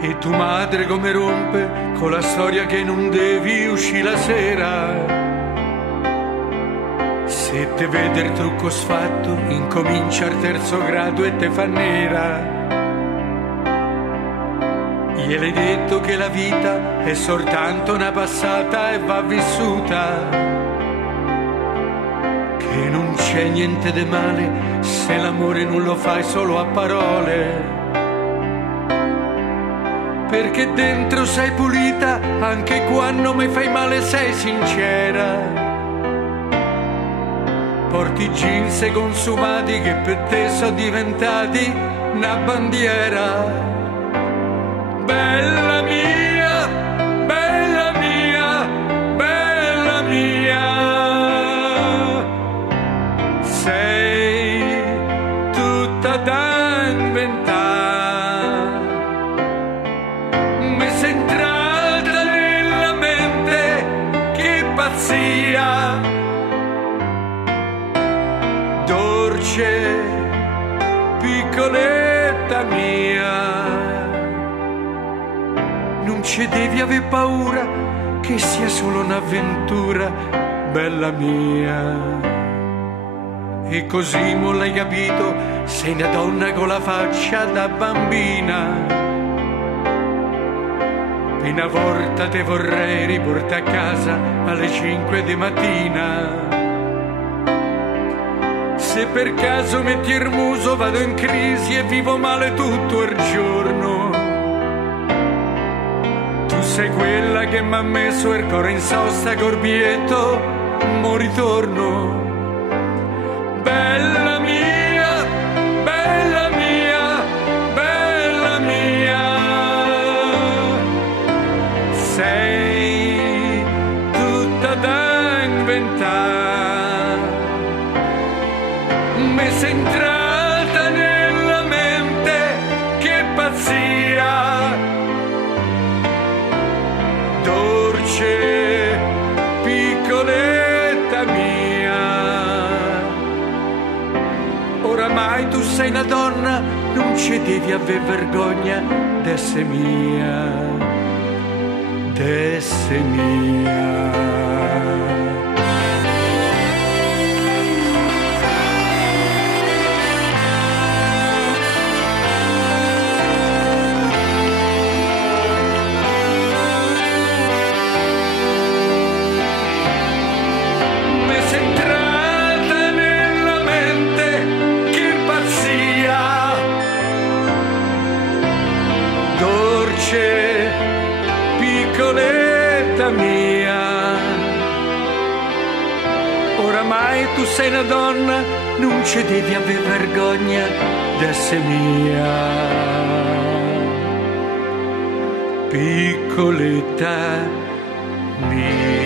E tu madre come rompe con la storia che non devi uscire la sera. Se te vede il trucco sfatto, incomincia al terzo grado e te fa nera. Gliel'hai detto che la vita è soltanto una passata e va vissuta, che non c'è niente di male se l'amore non lo fai solo a parole, perché dentro sei pulita anche quando mi fai male, sei sincera. Porti jeans consumati che per te sono diventati una bandiera. Bella mia, bella mia, bella mia, sei tutta da inventare. Mi sei entrata nella mente, che pazzia, dolce, piccoletta mia. Non ci devi aver paura che sia solo un'avventura, bella mia. E così non l'hai capito, sei una donna con la faccia da bambina. Una volta te vorrei riportare a casa alle 5 di mattina. Se per caso metti il muso vado in crisi e vivo male tutto il giorno. Sei quella che m'ha messo il cuore in sosta corbietto, mo ritorno. Bella mia, bella mia, bella mia, sei tutta da inventare. Mi sei entrata nella mente, che pazzia, dolce, piccoletta mia. Oramai tu sei una donna, non ci devi aver vergogna d'essere mia, d'essere mia. Piccoletta mia, oramai tu sei una donna, non ci devi aver vergogna d'essere mia, piccoletta mia.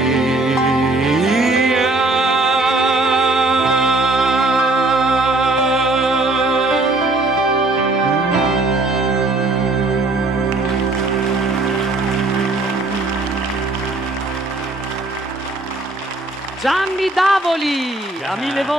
Gianni Davoli, a 1000 volte.